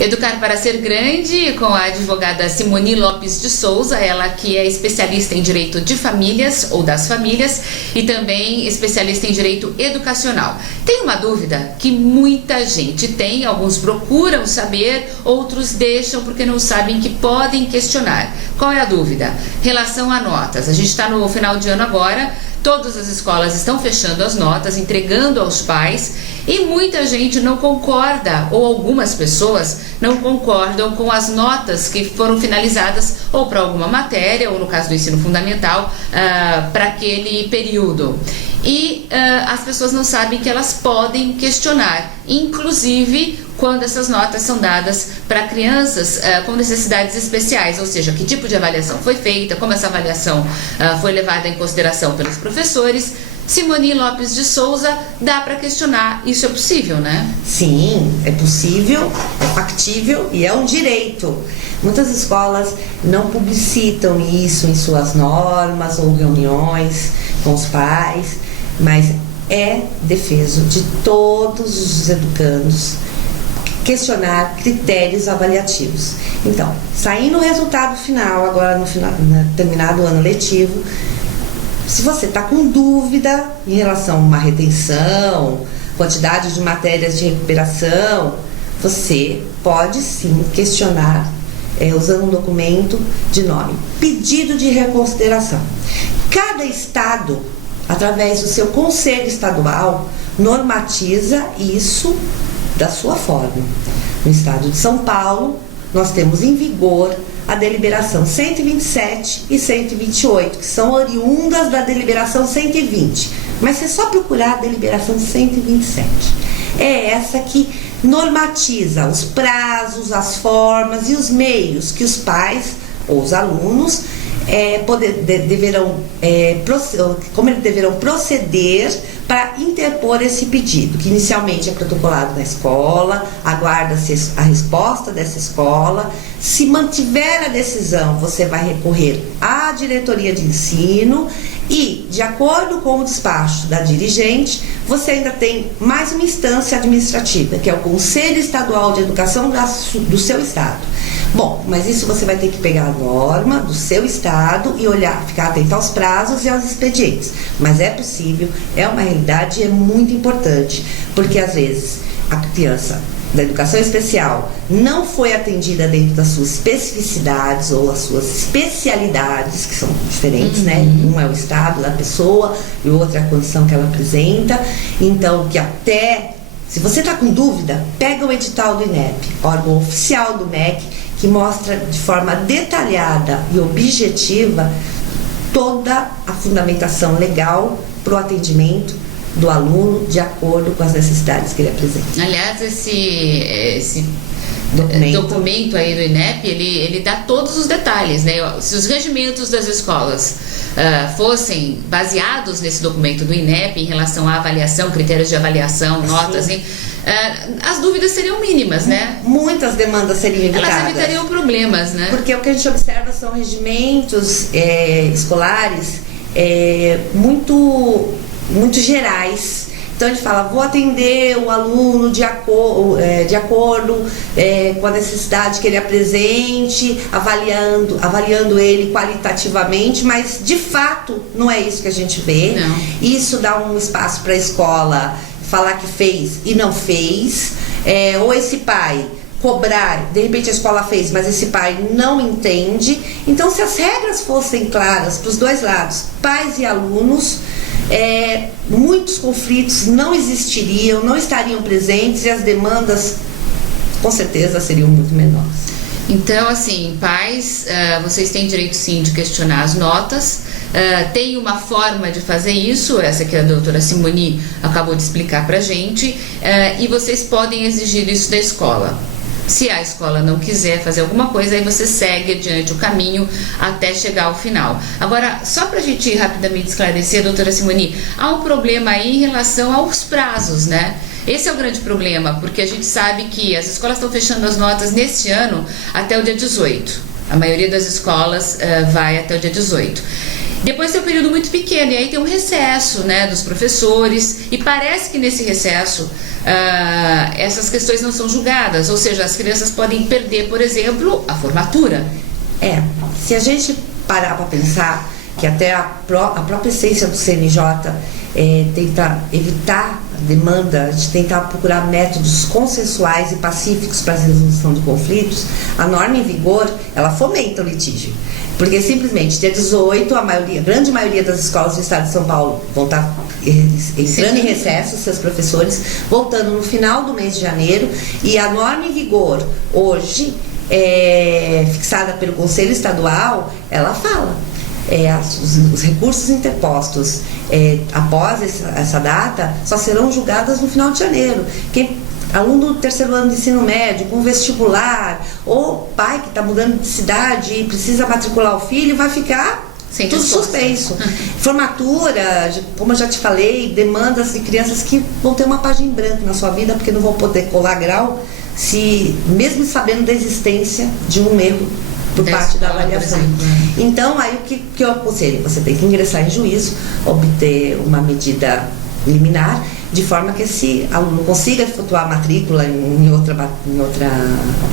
Educar para Ser Grande, com a advogada Simoni Lopes de Souza, ela que é especialista em direito de famílias ou das famílias e também especialista em direito educacional. Tem uma dúvida que muita gente tem, alguns procuram saber, outros deixam porque não sabem que podem questionar. Qual é a dúvida? Relação a notas. A gente está no final de ano agora. Todas as escolas estão fechando as notas, entregando aos pais e muita gente não concorda, ou algumas pessoas não concordam com as notas que foram finalizadas ou para alguma matéria, ou no caso do ensino fundamental, para aquele período. E as pessoas não sabem que elas podem questionar, inclusive quando essas notas são dadas para crianças com necessidades especiais, ou seja, que tipo de avaliação foi feita, como essa avaliação foi levada em consideração pelos professores. Simoni Lopes de Souza, dá para questionar, isso é possível, né? Sim, é possível, é factível e é um direito. Muitas escolas não publicitam isso em suas normas ou reuniões com os pais, mas é defeso de todos os educandos questionar critérios avaliativos. Então, saindo o resultado final, agora no terminado o ano letivo, se você está com dúvida em relação a uma retenção, quantidade de matérias de recuperação, você pode sim questionar usando um documento de nome Pedido de Reconsideração. Cada estado, através do seu conselho estadual, normatiza isso da sua forma. No estado de São Paulo, nós temos em vigor a deliberação 127 e 128, que são oriundas da deliberação 120. Mas se é só procurar a deliberação 127. É essa que normatiza os prazos, as formas e os meios que os pais ou os alunos como eles deverão proceder para interpor esse pedido, que inicialmente é protocolado na escola, aguarda-se a resposta dessa escola. Se mantiver a decisão, você vai recorrer à diretoria de ensino e, de acordo com o despacho da dirigente, você ainda tem mais uma instância administrativa, que é o Conselho Estadual de Educação do seu estado. Bom, mas isso você vai ter que pegar a norma do seu estado e olhar, ficar atento aos prazos e aos expedientes. Mas é possível, é uma realidade e é muito importante, porque às vezes a criança da educação especial não foi atendida dentro das suas especificidades ou as suas especialidades, que são diferentes, né? Um é o estado da pessoa e o outro é a condição que ela apresenta. Então, que até, se você está com dúvida, pega o edital do INEP, órgão oficial do MEC, que mostra de forma detalhada e objetiva toda a fundamentação legal para o atendimento do aluno de acordo com as necessidades que ele apresenta. Aliás, esse documento aí do INEP, ele dá todos os detalhes, né? Se os regimentos das escolas fossem baseados nesse documento do INEP em relação à avaliação, critérios de avaliação, notas, as dúvidas seriam mínimas, né? Muitas demandas seriam evitadas. Elas evitariam problemas, né? Porque o que a gente observa são regimentos escolares muito gerais. Então a gente fala, vou atender o aluno de acordo com a necessidade que ele apresente, avaliando ele qualitativamente, mas de fato não é isso que a gente vê. Não. Isso dá um espaço para a escola falar que fez e não fez, ou esse pai cobrar, de repente a escola fez, mas esse pai não entende. Então, se as regras fossem claras para os dois lados, pais e alunos, muitos conflitos não existiriam, não estariam presentes e as demandas com certeza seriam muito menores. Então, assim, pais, vocês têm direito sim de questionar as notas. Tem uma forma de fazer isso, essa que a doutora Simoni acabou de explicar pra gente, e vocês podem exigir isso da escola. Se a escola não quiser fazer alguma coisa, aí você segue adiante o caminho até chegar ao final. Agora, só para a gente rapidamente esclarecer, doutora Simoni, há um problema aí em relação aos prazos, né? Esse é o grande problema, porque a gente sabe que as escolas estão fechando as notas neste ano até o dia 18. A maioria das escolas vai até o dia 18. Depois tem um período muito pequeno, e aí tem um recesso, né, dos professores, e parece que nesse recesso essas questões não são julgadas, ou seja, as crianças podem perder, por exemplo, a formatura. Se a gente parar para pensar que até a própria essência do CNJ tenta evitar a demanda, de tentar procurar métodos consensuais e pacíficos para a resolução de conflitos, a norma em vigor, ela fomenta o litígio. Porque simplesmente dia 18, a grande maioria das escolas do estado de São Paulo vão estar entrando em recesso, seus professores, voltando no final do mês de janeiro, e a norma em vigor hoje, fixada pelo Conselho Estadual, ela fala os recursos interpostos após essa data só serão julgados no final de janeiro. Aluno do terceiro ano de ensino médio, com vestibular, ou pai que está mudando de cidade e precisa matricular o filho, vai ficar sem tudo resposta. suspenso. Formatura, como eu já te falei, demandas de crianças que vão ter uma página em branco na sua vida, porque não vão poder colar grau, mesmo sabendo da existência de um erro por parte da avaliação. Então, aí o que eu aconselho? Você tem que ingressar em juízo, obter uma medida liminar, de forma que esse aluno consiga efetuar a matrícula em outra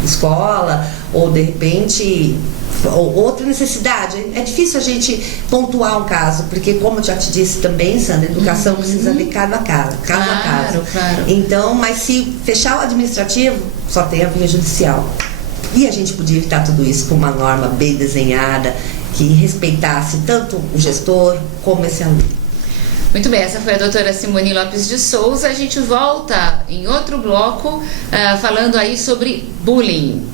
escola, ou de repente outra necessidade. É difícil a gente pontuar um caso, porque como eu já te disse também, Sandra, a educação precisa ver caso a caso. Claro. Então, mas se fechar o administrativo, só tem a via judicial. E a gente podia evitar tudo isso com uma norma bem desenhada, que respeitasse tanto o gestor como esse aluno. Muito bem, essa foi a doutora Simone Lopes de Souza. A gente volta em outro bloco falando aí sobre bullying.